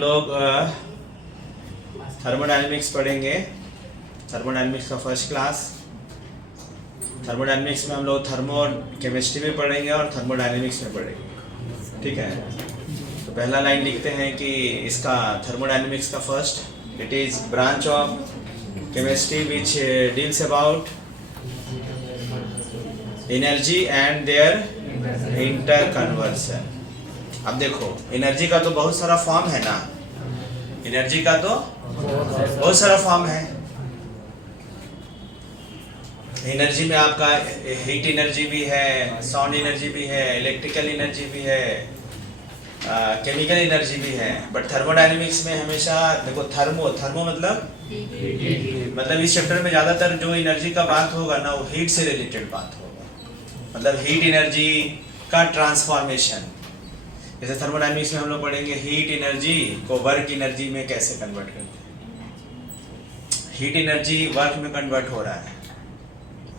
लोग थर्मोडायनेमिक्स पढ़ेंगे। थर्मोडायनेमिक्स का फर्स्ट क्लास। थर्मोडायनेमिक्स में हम लोग थर्मो केमिस्ट्री में पढ़ेंगे और थर्मोडायनेमिक्स में पढ़ेंगे, ठीक है। तो पहला लाइन लिखते हैं कि इसका थर्मोडायनेमिक्स का first, it is branch of chemistry which deals about energy and their interconversion. अब देखो, एनर्जी का तो बहुत सारा फॉर्म है ना, एनर्जी का तो बहुत सारा फॉर्म है। एनर्जी में आपका हीट एनर्जी भी है, साउंड एनर्जी भी है, इलेक्ट्रिकल एनर्जी भी है, केमिकल एनर्जी भी है। बट थर्मोडायनेमिक्स में हमेशा देखो, थर्मो मतलब इस चैप्टर में ज़्यादातर जो एनर्जी का बात होगा ना, वो हीट से रिलेटेड बात होगा। मतलब हीट एनर्जी का ट्रांसफॉर्मेशन। जैसे थर्मोडायनेमिक्स में हम लोग पढ़ेंगे हीट एनर्जी को वर्क एनर्जी में कैसे कन्वर्ट करते हैं। हीट एनर्जी वर्क में कन्वर्ट हो रहा है,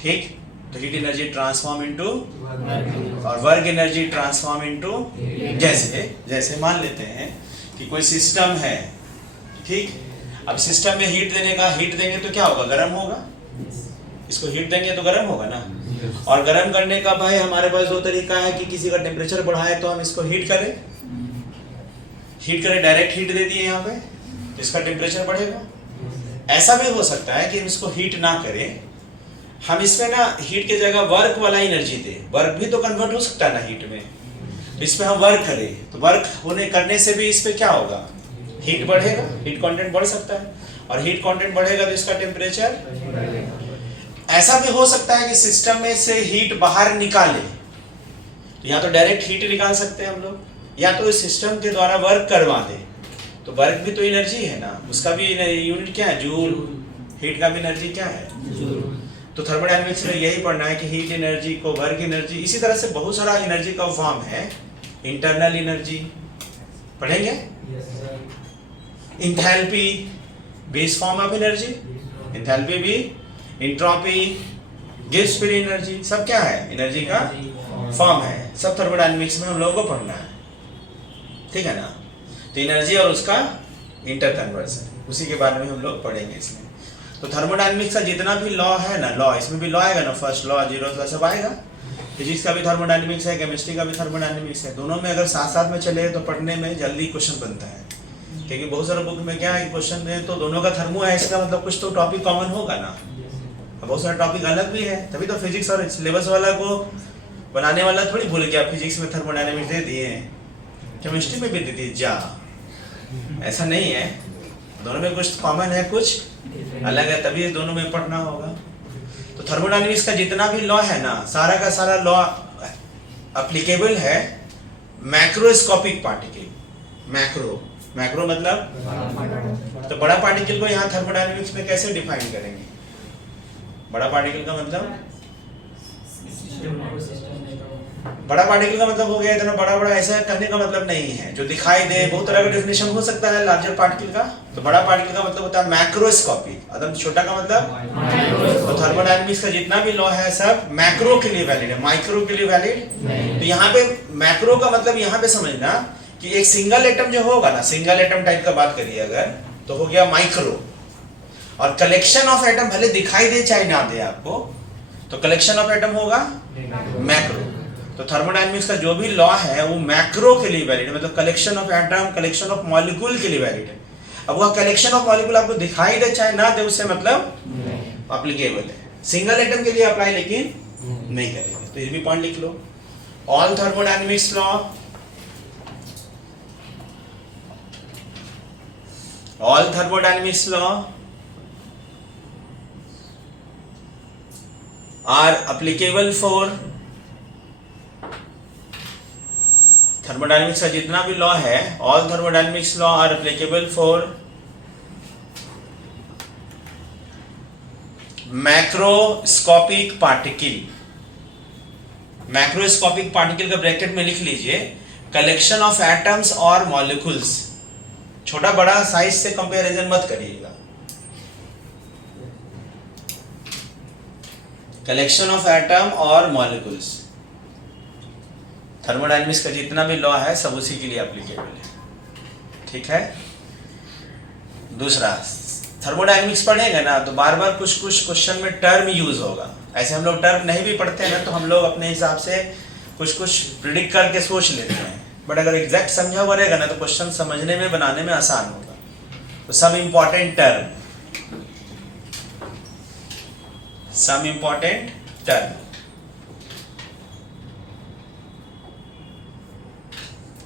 ठीक। तो हीट एनर्जी ट्रांसफॉर्म इनटू और वर्क एनर्जी ट्रांसफॉर्म इनटू, जैसे मान लेते हैं कि कोई सिस्टम है, ठीक। अब सिस्टम में हीट देंगे तो क्या होगा, गर्म होगा। इसको हीट देंगे तो गर्म होगा ना। और गर्म करने का भाई हमारे पास दो तरीका है कि किसी का टेम्परेचर बढ़ाए तो हम इसको हीट करें, डायरेक्ट हीट दे दिए यहाँ पे, तो इसका टेम्परेचर बढ़ेगा। ऐसा भी हो सकता है कि हम इसको हीट ना करें, हम इसमें ना हीट की जगह वर्क वाला एनर्जी दे। वर्क भी तो कन्वर्ट हो सकता है ना हीट में, तो इसमें हम वर्क करें, तो वर्क करने से भी इस पे क्या होगा, हीट बढ़ेगा, हीट कंटेंट बढ़ सकता है। और हीट कंटेंट बढ़ेगा तो इसका टेम्परेचर। ऐसा भी हो सकता है कि सिस्टम में से हीट बाहर निकाले, तो या तो डायरेक्ट हीट निकाल सकते हैं हम लोग, या तो इस सिस्टम के द्वारा वर्क करवा दे। तो वर्क भी तो एनर्जी है ना, उसका भी यूनिट क्या है, जूल। हीट का भी एनर्जी क्या है, जूल। तो थर्मोडायनेमिक्स में यही पढ़ना है कि हीट एनर्जी को वर्क एनर्जी, इसी तरह से बहुत सारा एनर्जी का फॉर्म है। इंटरनल एनर्जी पढ़ेंगे, enthalpy base form of energy, enthalpy भी, एंट्रोपी, गिव्स फ्री एनर्जी, सब क्या है, एनर्जी का फॉर्म है। सब थर्मोडायनेमिक्स में हम लोगों को पढ़ना है, ठीक है ना। तो एनर्जी और उसका इंटर कन्वर्सन, उसी के बारे में हम लोग पढ़ेंगे इसमें। तो थर्मोडायनेमिक्स का जितना भी लॉ है ना, लॉ, इसमें भी लॉ आएगा ना, फर्स्ट लॉ, जीरोथ लॉ, सब आएगा। फिजिक्स का भी थर्मोडायनेमिक्स है, केमिस्ट्री का भी थर्मोडायनेमिक्स है। दोनों में अगर साथ साथ में चले तो पढ़ने में जल्दी क्वेश्चन बनता है, क्योंकि बहुत सारे बुक में क्या है, क्वेश्चन में तो दोनों का थर्मो है, इसका मतलब कुछ तो टॉपिक कॉमन होगा ना। बहुत सारे टॉपिक अलग भी है, तभी तो फिजिक्स और सिलेबस वाला को बनाने वाला थोड़ी भूल गया फिजिक्स में थर्मोडायनेमिक्स दे दिए, केमिस्ट्री में भी दे दिए, जा ऐसा नहीं है। दोनों में कुछ कॉमन है, कुछ अलग है, तभी दोनों में पढ़ना होगा। तो थर्मोडायनेमिक्स का जितना भी लॉ है ना, सारा का सारा लॉ एप्लीकेबल है मैक्रोस्कोपिक पार्टिकल। मैक्रो मतलब, तो बड़ा पार्टिकल को यहाँ थर्मोडायनेमिक्स में कैसे डिफाइन करेंगे। बड़ा पार्टिकल का मतलब, बड़ा पार्टिकल का मतलब हो गया इतना बड़ा ऐसा करने का मतलब नहीं है जो दिखाई दे। बहुत तरह का डेफिनेशन हो सकता है लार्जर पार्टिकल का। तो बड़ा पार्टिकल का मतलब होता है मैक्रोस्कोपिक, एकदम छोटा का मतलब। तो थर्मोडायनेमिक्स का जितना भी लॉ है सब मैक्रो के लिए वैलिड है, माइक्रो के लिए वैलिड। तो यहाँ पे मैक्रो का मतलब यहाँ पे समझना कि एक सिंगल एटम जो होगा ना, सिंगल एटम टाइप का बात करिए अगर, तो हो गया माइक्रो। और कलेक्शन ऑफ एटम भले दिखाई दे चाहे ना दे आपको, तो कलेक्शन ऑफ एटम होगा मैक्रो। तो थर्मोडायनेमिक्स का जो भी लॉ है वो मैक्रो के लिए वैलिड है, मतलब collection of atom, collection of molecule के लिए वैलिड है। अब वह कलेक्शन ऑफ मॉलिक्यूल आपको दिखाई दे चाहे ना दे, उससे मतलब एप्लीकेबल है। सिंगल एटम के लिए अप्लाई लेकिन नहीं करेंगे। तो ये भी पॉइंट लिख लो। All thermodynamics law, all thermodynamics law are applicable for, thermodynamics का जितना भी लॉ है, all thermodynamics law are applicable for macroscopic particle. Macroscopic particle का ब्रैकेट में लिख लीजिए कलेक्शन ऑफ एटम्स और मॉलिक्यूल्स। छोटा बड़ा साइज से कंपैरिजन मत करिएगा। कलेक्शन ऑफ एटम और मॉलिक्यूल्स, थर्मोडायनेमिक्स का जितना भी लॉ है सब उसी के लिए एप्लीकेबल है, ठीक है। दूसरा थर्मोडायनेमिक्स पढ़ेंगे ना तो बार बार कुछ कुछ क्वेश्चन में टर्म यूज होगा। ऐसे हम लोग टर्म नहीं भी पढ़ते हैं ना तो हम लोग अपने हिसाब से कुछ कुछ प्रिडिक्ट करके सोच लेते हैं, बट अगर एग्जैक्ट समझा हुआ रहेगा ना तो क्वेश्चन समझने में बनाने में आसान होगा। तो सम इम्पॉर्टेंट टर्म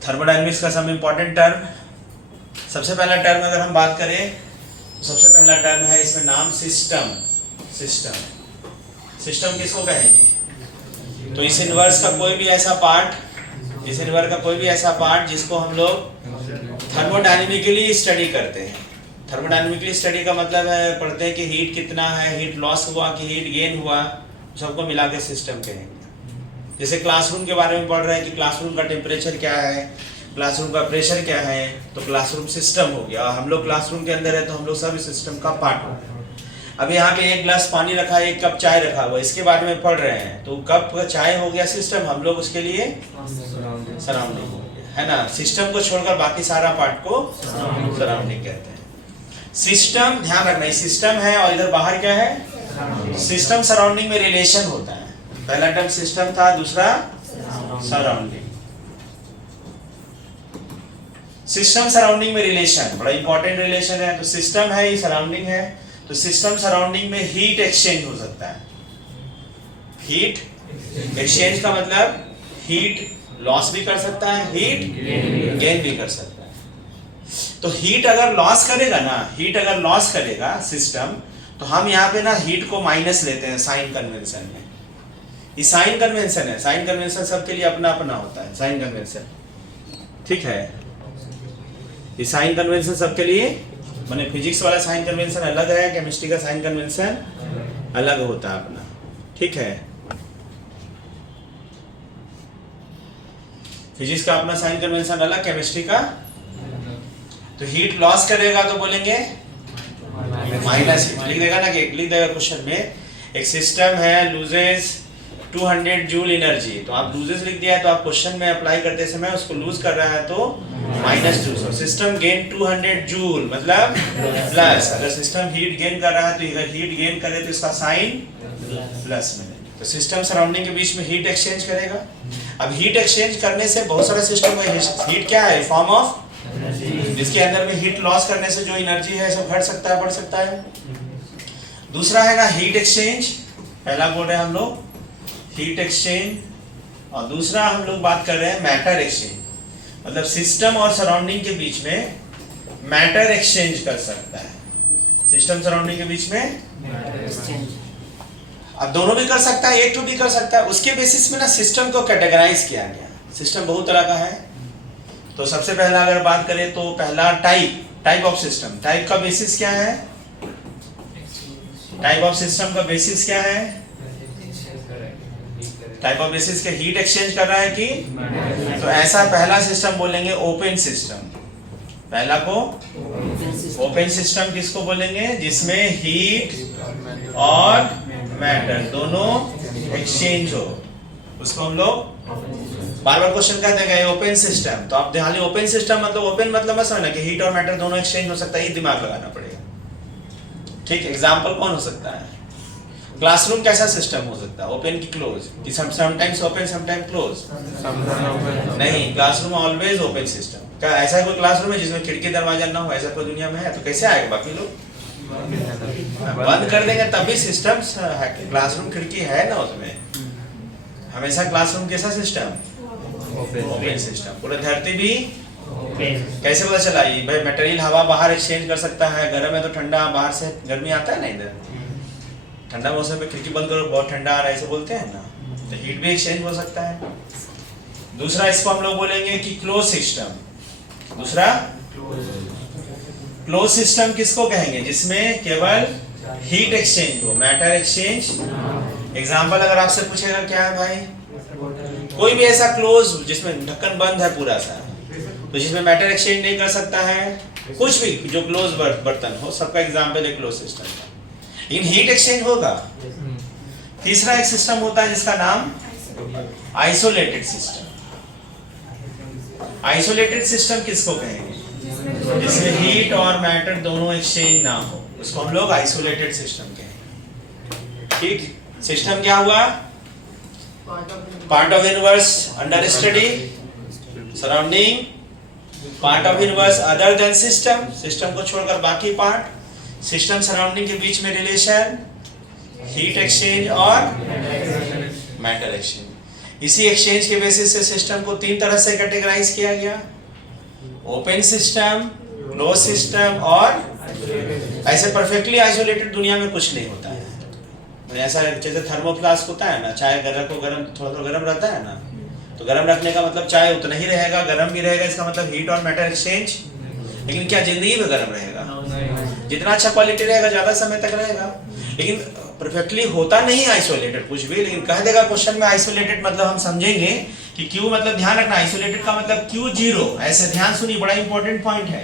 थर्मोडायनेमिक्स का सम इम्पॉर्टेंट टर्म। सबसे पहला टर्म अगर हम बात करें तो सबसे पहला टर्म है इसमें नाम सिस्टम किसको कहेंगे? तो इस यूनिवर्स का कोई भी ऐसा पार्ट जिसको हम लोग थर्मोडायनेमिकली स्टडी करते हैं। थर्मोडायनेमिकली स्टडी का मतलब है पढ़ते हैं कि हीट कितना है, हीट लॉस हुआ कि हीट गेन हुआ, सबको मिला के सिस्टम कहेंगे। जैसे क्लासरूम के बारे में पढ़ रहे हैं कि क्लासरूम का टेम्परेचर क्या है, क्लासरूम का प्रेशर क्या है, तो क्लासरूम सिस्टम हो गया। हम लोग क्लासरूम के अंदर है तो हम लोग सब सिस्टम का पार्ट हो गया। अब यहाँ पे एक गिलास पानी रखा है, एक कप चाय रखा हुआ, इसके बारे में पढ़ रहे हैं तो कप का चाय हो गया सिस्टम, हम लोग उसके लिए सराउंडिंग हो गया, है ना। सिस्टम को छोड़कर बाकी सारा पार्ट को सराउंडिंग कहते हैं। सिस्टम ध्यान रखना, सिस्टम है और इधर बाहर क्या है? सिस्टम सराउंडिंग में रिलेशन होता है। पहला टर्म सिस्टम था, दूसरा सराउंडिंग। सिस्टम सराउंडिंग में रिलेशन बड़ा इंपॉर्टेंट रिलेशन है। तो सिस्टम है, ये सराउंडिंग है, तो सिस्टम सराउंडिंग में हीट एक्सचेंज हो सकता है। हीट एक्सचेंज का मतलब हीट लॉस भी कर सकता है, हीट गेन भी कर सकता है। तो हीट अगर लॉस करेगा सिस्टम, तो हम यहाँ पे ना हीट को माइनस लेते हैं साइन कन्वेंशन में। ये साइन कन्वेंशन है, साइन कन्वेंशन सबके लिए अपना अपना होता है साइन कन्वेंशन, ठीक है। ये साइन कन्वेंशन सबके लिए, माने फिजिक्स वाला साइन कन्वेंशन अलग है, केमिस्ट्री का साइन कन्वेंशन अलग होता है अपना, ठीक है। फिजिक्स का अपना साइन कन्वेंशन अलग, केमिस्ट्री का। तो हीट लॉस करेगा तो बोलेंगे माइनस हीट, लिख देगा ना, कि लिख देगा क्वेश्चन में एक सिस्टम है लूजेस 200 जूल एनर्जी, तो आप लूजेस लिख दिया है तो आप क्वेश्चन में अप्लाई करते समय उसको लूज कर रहा है तो माइनस 200। सिस्टम गेन 200 जूल मतलब प्लस, अगर सिस्टम हीट गेन कर रहा है तो अगर हीट गेन करे तो इसका साइन प्लस में। तो सिस्टम सराउंडिंग के बीच में हीट एक्सचेंज करेगा। अब हीट एक्सचेंज करने से बहुत सारे सिस्टम में हीट क्या है? फॉर्म ऑफ, जिसके अंदर में हीट लॉस करने से जो एनर्जी है सब घट सकता है, बढ़ सकता है। दूसरा है ना हीट एक्सचेंज, पहला बोल रहे हैं हम लोग हीट एक्सचेंज, और दूसरा हम लोग बात कर रहे हैं मैटर एक्सचेंज। मतलब सिस्टम और सराउंडिंग के बीच में मैटर एक्सचेंज कर सकता है, सिस्टम सराउंडिंग के बीच में। अब दोनों भी कर सकता है, एक तो भी कर सकता है। उसके बेसिस में ना सिस्टम को कैटेगराइज किया गया। सिस्टम बहुत तरह का है। तो सबसे पहला अगर बात करें तो पहला टाइप ऑफ सिस्टम। टाइप का बेसिस क्या है? टाइप ऑफ सिस्टम का बेसिस क्या है? टाइप ऑफ बेसिस के हीट एक्सचेंज कर रहा है कि, तो ऐसा पहला सिस्टम बोलेंगे ओपन सिस्टम। पहला को ओपन सिस्टम किसको बोलेंगे? जिसमें हीट और मैटर दोनों एक्सचेंज हो, उसको हम लोग बार बार क्वेश्चन कहते हैं ओपन सिस्टम। तो आप ध्यान, ओपन सिस्टम मतलब ओपन मतलब मत समझना कि हीट और मैटर दोनों एक्सचेंज हो सकता है, ये दिमाग लगाना पड़ेगा, ठीक। एग्जांपल कौन हो सकता है? क्लासरूम कैसा सिस्टम हो सकता है? ओपन की क्लोज, कि समटाइम्स ओपन समटाइम्स क्लोज? नहीं, क्लासरूम ऑलवेज ओपन सिस्टम। क्या ऐसा कोई क्लासरूम है जिसमें खिड़की दरवाजा ना हो? ऐसा कोई दुनिया में है? तो कैसे आएगा? बाकी लोग बंद कर देंगे तभी सिस्टम है। क्लासरूम खिड़की है ना उसमें, हमेशा क्लासरूम कैसा सिस्टम? Open system. पूरा धरती भी कैसे पता चला? ये भाई मटेरियल हवा बाहर एक्सचेंज कर सकता है, गर्म है तो ठंडा, बाहर से गर्मी आता है ना, इधर ठंडा मौसम में खिड़की बंद करो बहुत ठंडा आ रहा है, ऐसे बोलते हैं ना, तो हीट भी एक्सचेंज हो सकता है। दूसरा इसको हम लोग बोलेंगे कि क्लोज सिस्टम। दूसरा क्लोज सिस्टम किसको कहेंगे? जिसमें केवल हीट एक्सचेंज हो, मैटर एक्सचेंज। एग्जांपल अगर आपसे पूछेगा क्या है भाई? कोई भी ऐसा क्लोज जिसमें ढक्कन बंद है पूरा सा, तो जिसमें मैटर एक्सचेंज नहीं कर सकता है, कुछ भी जो क्लोज बर्तन हो, सबका एग्जांपल है क्लोज सिस्टम का। इन हीट एक्सचेंज होगा। तीसरा एक सिस्टम होता है जिसका नाम आइसोलेटेड सिस्टम। आइसोलेटेड सिस्टम किसको कहेंगे? जिसमें हीट और मैटर दोनों एक्सचेंज ना हो, उसको हम लोग आइसोलेटेड सिस्टम कहें। ठीक, सिस्टम क्या हुआ? Part of universe under study, surrounding part of universe other than system, system को छोड़कर बाकी पार्ट, सिस्टम सराउंडिंग के बीच में रिलेशन, हीट एक्सचेंज और मैटर एक्सचेंज। इसी एक्सचेंज के बेसिस से सिस्टम को तीन तरह से कैटेगराइज किया गया, ओपन सिस्टम, क्लोज सिस्टम और ऐसे परफेक्टली आइसोलेटेड दुनिया में कुछ नहीं होता है। ऐसा जैसे थर्मोफ्लास्क होता है ना, चाय को गर्म थोड़ा गर्म रहता है ना, तो गर्म रखने का मतलब चाय उतना ही रहेगा, गर्म भी रहेगा, इसका मतलब हीट और मैटर एक्सचेंज। लेकिन क्या जिंदगी में गर्म रहेगा? जितना अच्छा क्वालिटी रहेगा ज्यादा समय तक रहेगा। लेकिन परफेक्टली होता नहीं आइसोलेटेड कुछ भी, लेकिन कह देगा क्वेश्चन में आइसोलेटेड मतलब हम समझेंगे कि क्यू मतलब ध्यान रखना, आइसोलेटेड का मतलब क्यू जीरो, ऐसे ध्यान सुनिए, बड़ा इंपॉर्टेंट पॉइंट है।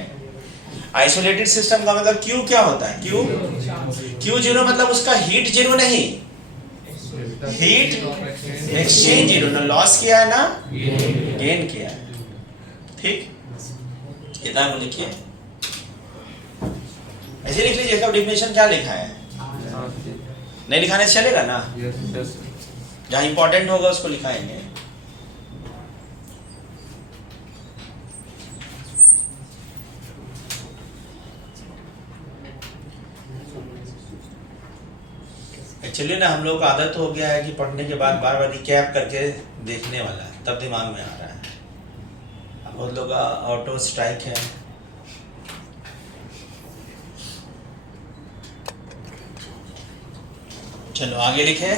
आइसोलेटेड सिस्टम का मतलब क्यू क्या होता है? क्यू जीरो मतलब उसका हीट जीरो नहीं, हीट एक्सचेंज जीरो, ना लॉस किया है ना गेन किया है। ठीक, इतना को लिखिए, ऐसे लिख लीजिए। इसका डेफिनेशन क्या लिखा है? नहीं लिखाने से चलेगा ना? जहाँ इंपॉर्टेंट होगा उसको लिखाएंगे। एक्चुअली ना हम लोग को आदत हो गया है कि पढ़ने के बाद बार बार रिकैप करके देखने वाला है, तब दिमाग में आ रहा है। अब बहुत लोग का ऑटो स्ट्राइक है। चलो आगे लिखे।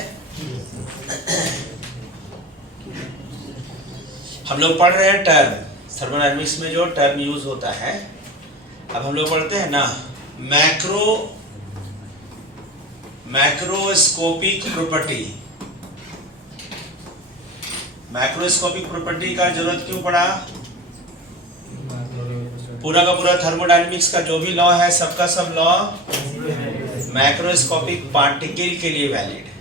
हम लोग पढ़ रहे हैं टर्म, थर्मोडायनामिक्स में जो टर्म यूज होता है। अब हम लोग पढ़ते हैं ना मैक्रोस्कोपिक प्रॉपर्टी। मैक्रोस्कोपिक प्रॉपर्टी का जरूरत क्यों पड़ा? पूरा का पूरा थर्मोडायनामिक्स का जो भी लॉ है, सबका सब लॉ मैक्रोस्कोपिक पार्टिकल के लिए वैलिड है।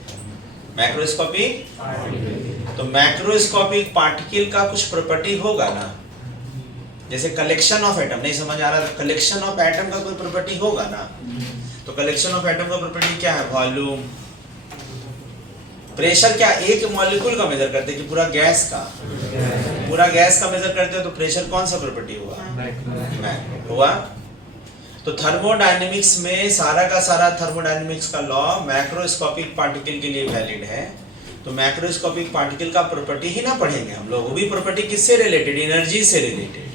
मैक्रोस्कोपिक, तो मैक्रोस्कोपिक पार्टिकल का कुछ प्रॉपर्टी होगा ना, जैसे कलेक्शन ऑफ एटम, नहीं समझ आ रहा, कलेक्शन ऑफ एटम का कोई प्रॉपर्टी होगा ना। तो कलेक्शन ऑफ एटम का प्रॉपर्टी क्या है? Volume, pressure. क्या एक मॉलिक्यूल का मेजर करते हैं कि पूरा गैस का? पूरा गैस का मेजर करते हैं, तो प्रेशर कौन सा प्रॉपर्टी हुआ? हुआ। तो थर्मोडायनेमिक्स में सारा का सारा थर्मोडायनेमिक्स का लॉ मैक्रोस्कोपिक पार्टिकल के लिए वैलिड है। तो मैक्रोस्कोपिक पार्टिकल का प्रॉपर्टी ही ना पढ़ेंगे हम लोग। वो भी प्रॉपर्टी किससे रिलेटेड? एनर्जी से रिलेटेड,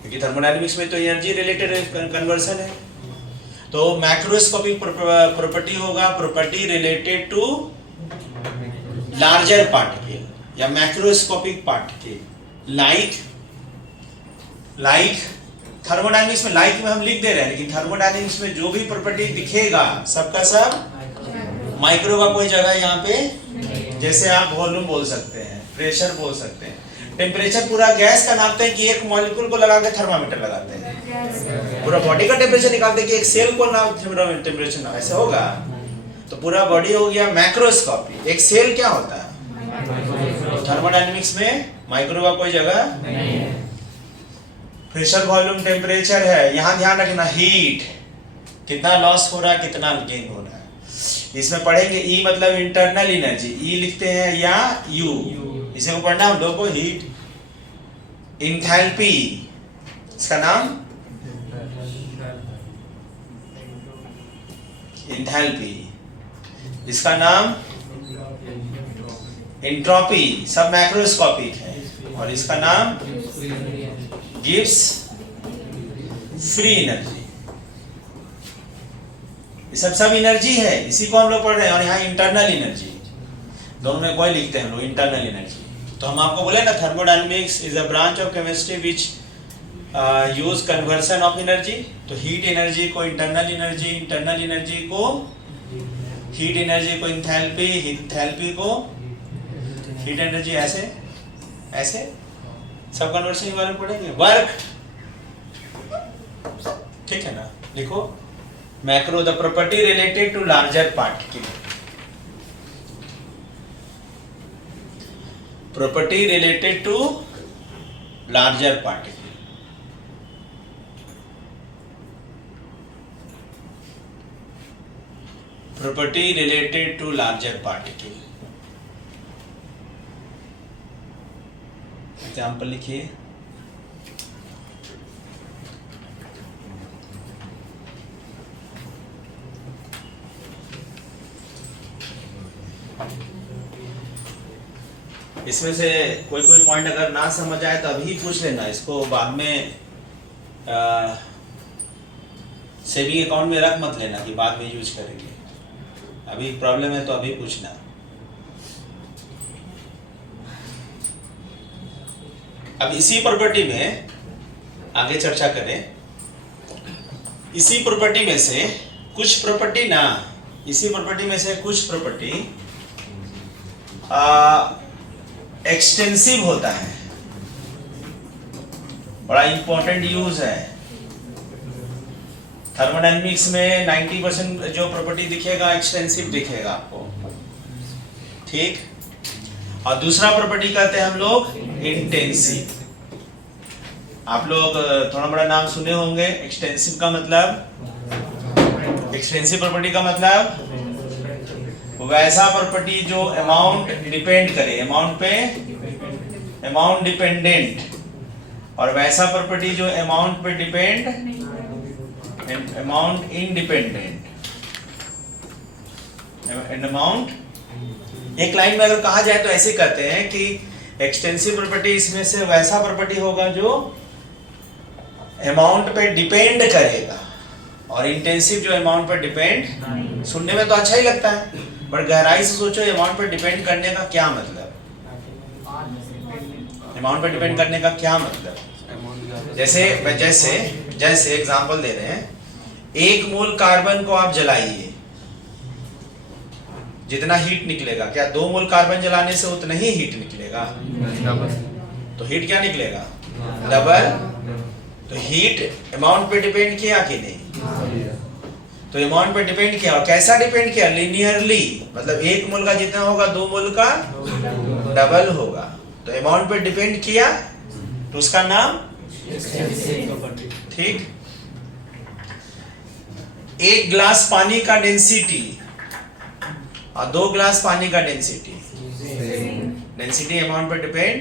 क्योंकि थर्मोडायनेमिक्स में तो एनर्जी रिलेटेड कन्वर्सन है। तो मैक्रोस्कोपिक प्रॉपर्टी होगा property related to larger particle या मैक्रोस्कोपिक पार्टिकल। लाइक थर्मोडायनेमिक्स में लाइक में हम लिख दे रहे हैं, लेकिन थर्मोडायनेमिक्स में जो भी प्रॉपर्टी दिखेगा सबका सब माइक्रो का कोई जगह यहाँ पे, जैसे आप वॉल्यूम बोल सकते हैं, प्रेशर बोल सकते हैं, टेम्परेचर पूरा गैस का नापते हैं कि एक मॉलिक्यूल को लगा के थर्मामीटर लगाते हैं, पूरा बॉडी का टेम्परेचर निकालते हैं कि एक सेल को नाप टेम्परेचर ना, ऐसे होगा। तो पूरा बॉडी हो गया मैक्रोस्कोपी। एक सेल क्या होता है? थर्मोडायनेमिक्स में माइक्रो का कोई जगह नहीं है। प्रेशर, वॉल्यूम, टेम्परेचर है। यहाँ ध्यान रखना हीट, कितना लॉस हो रहा है, कितना गेन हो रहा है। इसमें पढ़ेंगे ई मतलब इंटरनल एनर्जी, ई लिखते हैं, या यू, इसे को पढ़ना हम लोग को। हीट, इंथैल्पी, इसका नाम इंथैल्पी, इसका नाम एंट्रोपी, सब मैक्रोस्कोपिक है, और इसका नाम गिव्स फ्री एनर्जी। ये सब एनर्जी है, इसी को हम लोग पढ़ रहे हैं। और यहाँ इंटरनल एनर्जी, दोनों में कोई लिखते हैं हम लोग इंटरनल एनर्जी। तो हम आपको बोले ना thermodynamics is a branch of chemistry which use conversion of energy. तो हीट एनर्जी को इंटरनल एनर्जी, इंटरनल एनर्जी को हीट एनर्जी को इंथैल्पी, इंथैल्पी को हीट एनर्जी, ऐसे ऐसे सब कन्वर्सन के बारे में पढ़ेंगे। वर्क, ठीक है ना, लिखो macro the property related to larger particle, property related to larger particle. property related to larger particle. Example लिखिए. इसमें से कोई कोई पॉइंट अगर ना समझ आए तो अभी पूछ लेना, इसको बाद में सेविंग अकाउंट में रख मत लेना कि बाद में यूज करेंगे. अभी प्रॉब्लम है तो अभी पूछना. अब इसी प्रॉपर्टी में आगे चर्चा करें. इसी प्रॉपर्टी में से कुछ प्रॉपर्टी ना, इसी प्रॉपर्टी में से कुछ प्रॉपर्टी एक्सटेंसिव होता है. बड़ा इंपॉर्टेंट यूज है. थर्मोडायनेमिक्स में 90% जो प्रॉपर्टी दिखेगा एक्सटेंसिव दिखेगा आपको. ठीक. और दूसरा प्रॉपर्टी कहते हैं हम लोग इंटेंसिव. आप लोग थोड़ा बड़ा नाम सुने होंगे. एक्सटेंसिव का मतलब, एक्सटेंसिव प्रॉपर्टी का मतलब वैसा प्रॉपर्टी जो अमाउंट डिपेंड करे, अमाउंट पे अमाउंट डिपेंडेंट, और वैसा प्रॉपर्टी जो अमाउंट पे डिपेंड, अमाउंट इंडिपेंडेंट, अमाउंट. एक लाइन में अगर कहा जाए तो ऐसे कहते हैं कि एक्सटेंसिव प्रॉपर्टी इसमें से वैसा प्रॉपर्टी होगा जो अमाउंट पे डिपेंड करेगा, और इंटेंसिव जो अमाउंट पर डिपेंड. सुनने में तो अच्छा ही लगता है, पर गहराई से सोचो अमाउंट पर डिपेंड करने का क्या मतलब. अमाउंट पर डिपेंड करने का क्या मतलब. जैसे एग्जांपल दे रहे हैं. 1 मोल कार्बन को आप जलाइए, जितना हीट निकलेगा, क्या 2 मोल कार्बन जलाने से उतना ही हीट निकलेगा? तो हीट क्या निकलेगा? डबल. तो हीट अमाउंट पे डिपेंड किया कि नहीं? तो अमाउंट पे डिपेंड किया. और कैसा डिपेंड किया? लिनियरली. मतलब 1 मोल का जितना होगा 2 मोल का डबल होगा. तो अमाउंट पे डिपेंड किया तो उसका नाम. ठीक. 1 ग्लास पानी का डेंसिटी और 2 ग्लास पानी का डेंसिटी, डेंसिटी अमाउंट पर डिपेंड.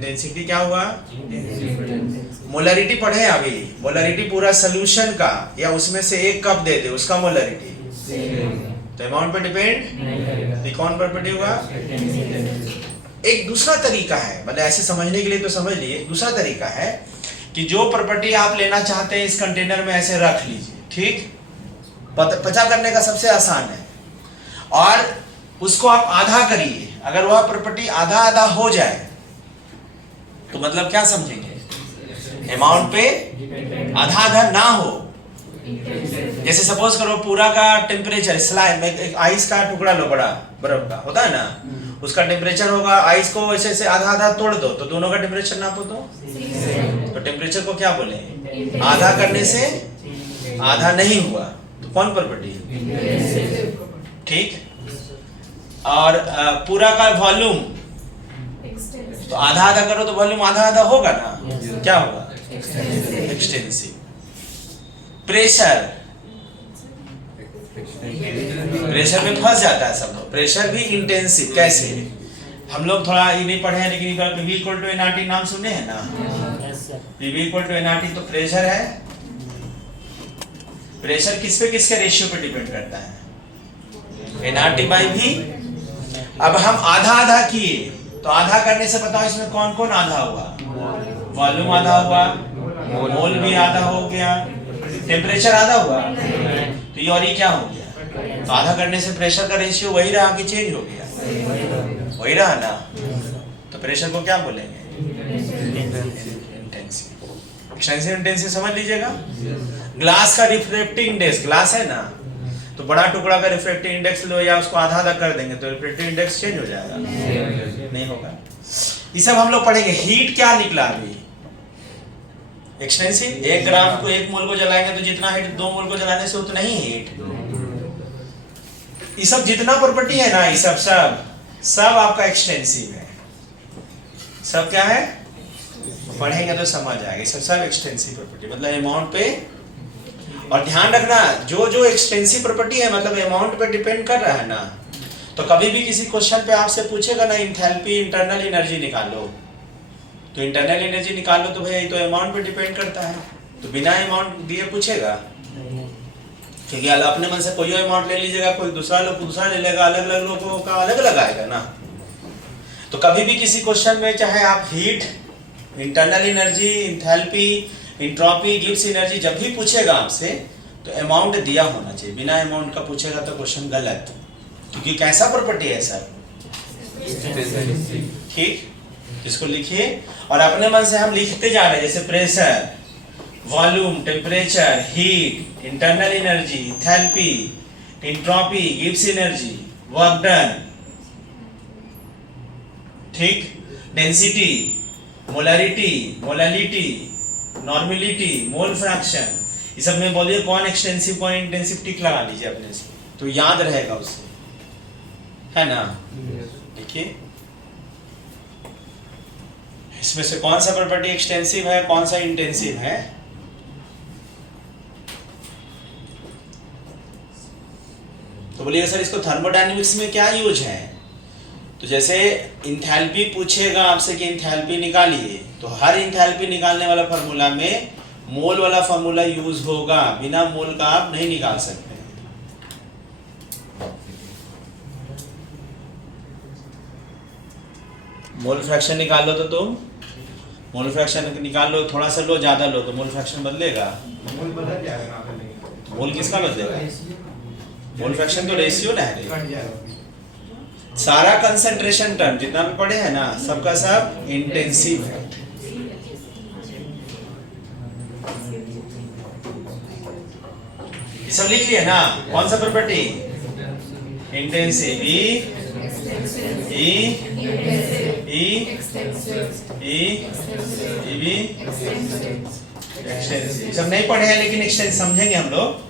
डेंसिटी क्या हुआ? मोलरिटी पढ़े अभी. मोलरिटी पूरा सोल्यूशन का, या उसमें से 1 कप दे दे उसका मोलरिटी, तो अमाउंट पर डिपेंड. कौन प्रॉपर्टी हुआ? एक दूसरा तरीका है, मतलब ऐसे समझने के लिए तो समझ लिए. दूसरा तरीका है कि जो प्रॉपर्टी आप लेना चाहते हैं इस कंटेनर में ऐसे रख लीजिए. ठीक. पता करने का सबसे आसान है. और उसको आप आधा करिए. अगर वह प्रॉपर्टी आधा आधा हो जाए तो मतलब क्या समझेंगे? अमाउंट पे आधा आधा ना हो. जैसे सपोज करो पूरा का टेम्परेचर स्लाइड में एक आइस का टुकड़ा लो, बड़ा बर्फ का होता है ना, उसका टेम्परेचर होगा. आइस को वैसे से आधा आधा तोड़ दो तो दोनों का टेम्परेचर नापो तो टेम्परेचर को क्या बोले? आधा करने से आधा नहीं हुआ तो कौन प्रॉपर्टी? ठीक. और पूरा का वॉल्यूम तो आधा आधा करो तो वॉल्यूम आधा आधा होगा ना. क्या होगा? एक्सटेंसिव. प्रेशर, प्रेशर में फंस जाता है सब लोग. प्रेशर भी इंटेंसिव. कैसे? हम लोग थोड़ा ये नहीं पढ़े हैं, लेकिन V इक्वल टू NRT नाम सुने हैं ना? V इक्वल टू NRT तो प्रेशर है. प्रेशर किस पे, किसके रेशियो पे डिपेंड करता है? NRT by V. अब हम आधा आधा किए तो आधा करने से बताओ इसमें कौन कौन आधा हुआ? वॉल्यूम आधा हुआ, मोल भी आधा हो गया, टेम्परेचर आधा हुआ. तो ये और ये क्या हो गया? तो आधा करने से प्रेशर का रेशियो वही रहा कि चेंज हो गया? वही रहा ना. तो प्रेशर को क्या बोलेंगे? इंटेंसिव. एक्सटेंसिव इंटेंसिव समझ लीजिएगा. ग्लास का रिफ्रैक्टिव इंडेक्स, ग्लास है ना, तो बड़ा टुकड़ा का रिफ्रैक्टिव इंडेक्स लो या उसको आधा आधा कर देंगे तो रिफ्रैक्टिव इंडेक्स चेंज हो जाएगा? नहीं होगा. ये सब हम लोग पढ़ेंगे. हीट क्या निकला अभी? एक्सटेंसिव. 1 ग्राम को 1 मोल को जलाएंगे तो जितना हीट 2 मोल को जलाने से उतना ही हीट. ये सब जितना प्रॉपर्टी है ना, ये सब आपका एक्सटेंसिव है. सब क्या है? पढ़ेंगे तो समझ आएगा. सब एक्सटेंसिव प्रॉपर्टी मतलब अमाउंट पे और ध्यान रखना जो जो एक्सटेंसिव प्रॉपर्टी है मतलब अमाउंट पे डिपेंड कर रहा है ना, तो कभी भी किसी क्वेश्चन पे आपसे पूछेगा ना इंथैल्पी इंटरनल एनर्जी निकालो, तो इंटरनल एनर्जी निकालो तो भैया तो अमाउंट पे डिपेंड करता है, तो बिना अमाउंट दिए पूछेगा, क्योंकि अपने मन से कोई अमाउंट ले लीजिएगा, कोई दूसरा लोग दूसरा ले लेगा, अलग अलग लोगों का अलग अलग आएगा ना। तो कभी भी किसी क्वेश्चन में चाहे आप heat, internal energy, enthalpy, entropy, Gibbs energy जब भी पूछेगा आपसे तो अमाउंट दिया होना चाहिए, बिना अमाउंट का पूछेगा तो क्वेश्चन गलत, क्योंकि कैसा प्रॉपर्टी है सर, ठीक। इसको लिखिए और अपने मन से हम लिखते जा रहे हैं, जैसे pressure, volume, temperature, heat, internal energy, enthalpy, entropy, Gibbs energy, work done, ठीक, density, molarity, molality, normality, mole fraction, ये सब में बोलिए कौन एक्सटेंसिव कौन इंटेंसिव टिक लगा लीजिए अपने से, तो याद रहेगा उससे, है ना। देखिए इसमें से कौन सा प्रॉपर्टी एक्सटेंसिव है, कौन सा इंटेंसिव है, तो बोलिए सर इसको थर्मोडायनेमिक्स में क्या यूज है, तो जैसे इंथैल्पी पूछेगा आपसे कि इंथैल्पी निकालिए, तो हर इंथैल्पी निकालने वाला फार्मूला में मोल वाला फार्मूला यूज होगा, बिना मोल का आप नहीं निकाल सकते। मोल फ्रैक्शन निकाल लो तो तुम मोल फ्रैक्शन निकाल लो, थोड़ा सा लो ज्यादा लो तो मोल फ्रैक्शन बदलेगा, मोल बदल जाएगा, मोल किसका बदलेगा, मोल फ्रैक्शन तो रेशियो ना है, सारा कंसंट्रेशन टर्म जितना भी पढ़े हैं ना सबका सब इंटेंसिव है। ये सब लिख लिया ना, कौन सा प्रॉपर्टी, इंटेंसिव, एक्सटेंसिव, सब नहीं पढ़े हैं लेकिन एक्सटेंसिव समझेंगे हम लोग।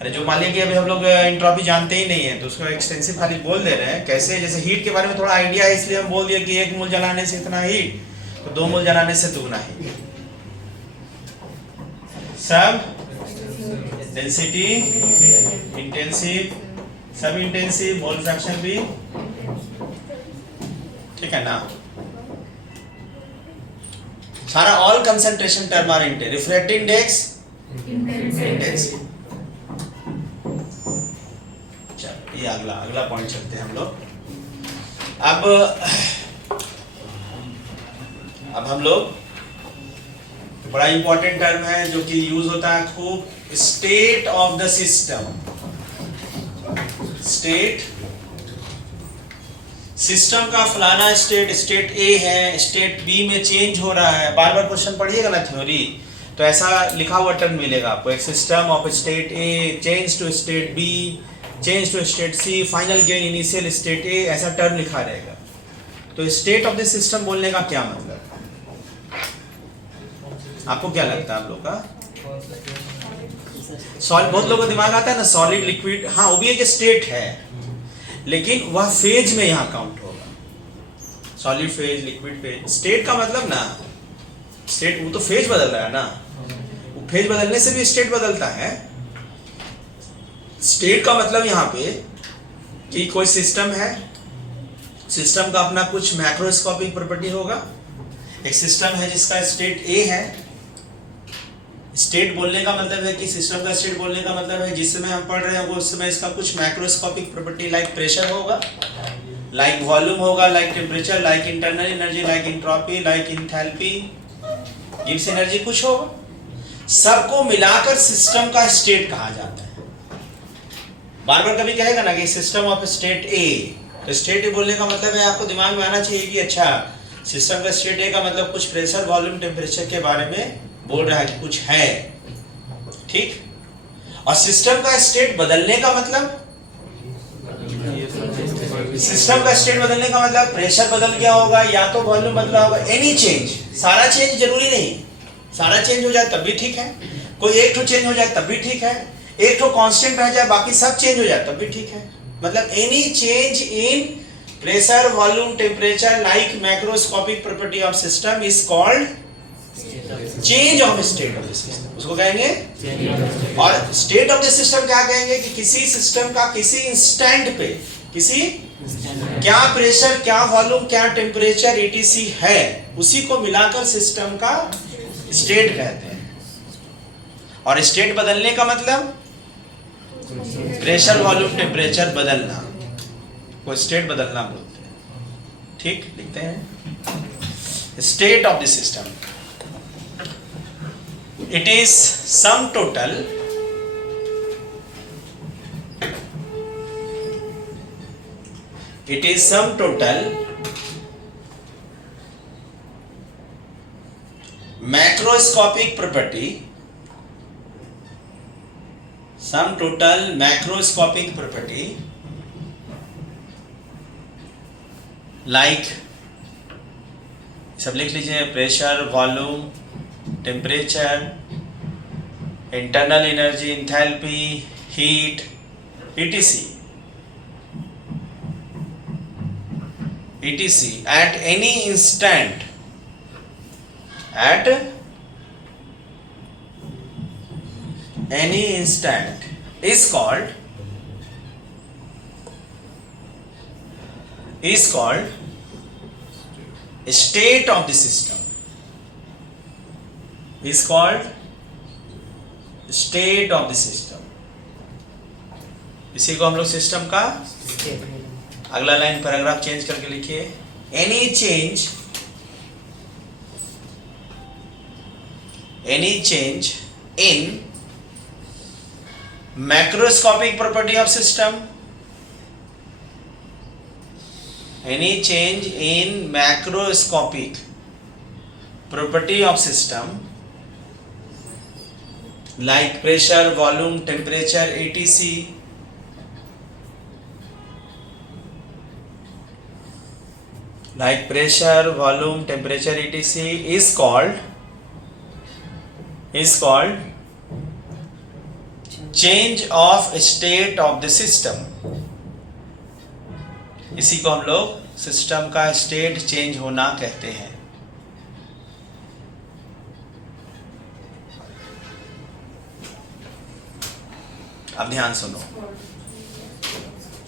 अरे जो मान लीजिए कि अभी हम लोग एंट्रोपी जानते ही नहीं है तो उसको एक्सटेंसिव खाली बोल दे रहे हैं, कैसे, जैसे हीट के बारे में थोड़ा आइडिया है इसलिए हम बोल दिया कि 1 मोल जलाने से इतना हीट, तो 2 मोल जलाने से दुगना हीट, सब डेंसिटी, इंटेंसिव, सब इंटेंसिव, मोल फ्रैक्शन भी, ठीक है ना, सारा all concentration term are intensive, refractive index intensive. चलो ये अगला पॉइंट चलते हैं हम लोग। अब हम लोग बड़ा इंपॉर्टेंट टर्म है जो कि यूज होता है खूब, state of the system. State, system का फलाना स्टेट ए है, स्टेट बी में चेंज हो रहा है, बार बार क्वेश्चन पढ़िएगा ना थ्योरी तो ऐसा लिखा हुआ टर्म मिलेगा आपको, एक system of state A change to state B, change to state C, final gain initial state A, ऐसा टर्म लिखा रहेगा। तो स्टेट ऑफ द सिस्टम बोलने का क्या मतलब, आपको क्या लगता है आप लोग का? बहुत लोगों को दिमाग आता है ना सॉलिड लिक्विड, हाँ वो भी एक स्टेट है लेकिन वह फेज में यहाँ काउंट होगा, solid phase, liquid phase. State का मतलब ना, स्टेट वो तो फेज बदल रहा है ना, वो फेज बदलने से भी स्टेट बदलता है। स्टेट का मतलब यहाँ पे कि कोई सिस्टम है, सिस्टम का अपना कुछ मैक्रोस्कोपिक प्रॉपर्टी होगा, एक सिस्टम है जिसका स्टेट ए है। स्टेट बोलने का मतलब है कि सिस्टम का स्टेट बोलने का मतलब है जिस समय हम पढ़ रहे हैं वो उस समय इसका कुछ मैक्रोस्कोपिक प्रॉपर्टी लाइक प्रेशर होगा, लाइक वॉल्यूम होगा, like temperature, like internal energy, like entropy, like enthalpy, Gibbs energy कुछ होगा, सबको मिलाकर सिस्टम का स्टेट कहा जाता है। बार बार कभी कहेगा ना कि सिस्टम ऑफ स्टेट ए, तो स्टेट ए बोलने का मतलब है आपको दिमाग में आना चाहिए कि अच्छा सिस्टम का स्टेट ए का मतलब कुछ प्रेशर, वॉल्यूम, टेम्परेचर के बारे में बोल रहा है कि कुछ है, ठीक। और सिस्टम का स्टेट बदलने का मतलब, सिस्टम का स्टेट बदलने का मतलब प्रेशर बदल गया होगा या तो वॉल्यूम बदला होगा, एनी चेंज, सारा चेंज जरूरी नहीं, सारा चेंज हो जाए तब भी ठीक है, कोई एक तो चेंज हो जाए तब भी ठीक है, एक तो कांस्टेंट रह जाए बाकी सब चेंज हो जाए तब भी ठीक है, मतलब any change in pressure, volume, temperature like macroscopic property of system is called change of state of the system, उसको कहेंगे। और स्टेट ऑफ द सिस्टम क्या कहेंगे कि किसी सिस्टम का किसी इंस्टेंट पे किसी क्या प्रेशर, क्या वॉल्यूम, क्या टेम्परेचर etc है, उसी को मिलाकर सिस्टम का स्टेट कहते हैं। और स्टेट बदलने का मतलब प्रेशर, वॉल्यूम, टेम्परेचर बदलना को स्टेट बदलना बोलते हैं। ठीक, लिखते हैं state of the system. It is sum total macroscopic property, some total macroscopic property like, सब लिख लीजिए, pressure, volume, temperature, internal energy, enthalpy, heat etc at any instant, is called state of the system, is called state of the system। इसी को हम लोग system का, अगला line paragraph change करके लिखिए, any change in macroscopic property of system, any change in macroscopic property of system like pressure, volume, temperature etc is called change of state of the system। इसी को हम लोग system का state change होना कहते हैं। अब ध्यान सुनो,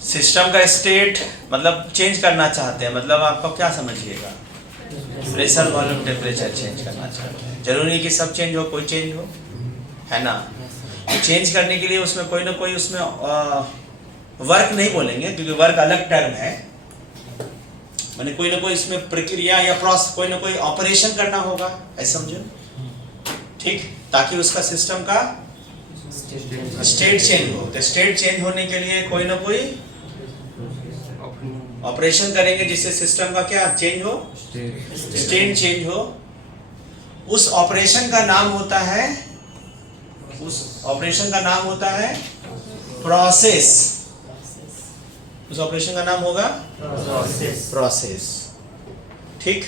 सिस्टम का स्टेट मतलब चेंज करना चाहते हैं, मतलब आपको क्या समझिएगा, प्रेशर, वॉल्यूम, टेम्परेचर चेंज करना चाहते हैं। जरूरी नहीं कि सब चेंज हो, कोई चेंज हो, है ना। चेंज करने के लिए उसमें कोई ना कोई उसमें वर्क नहीं बोलेंगे, क्योंकि वर्क अलग टर्म है, मैंने कोई ना कोई इसमें प्रक्रिया या प्रोसेस, कोई ना कोई ऑपरेशन करना होगा, ऐसा समझो, ठीक, ताकि उसका सिस्टम का स्टेट चेंज हो। तो स्टेट चेंज होने के लिए कोई ना कोई ऑपरेशन करेंगे जिससे सिस्टम का क्या चेंज हो, स्टेट चेंज हो। उस ऑपरेशन का नाम होता है प्रोसेस। उस ऑपरेशन का नाम होगा प्रोसेस, ठीक।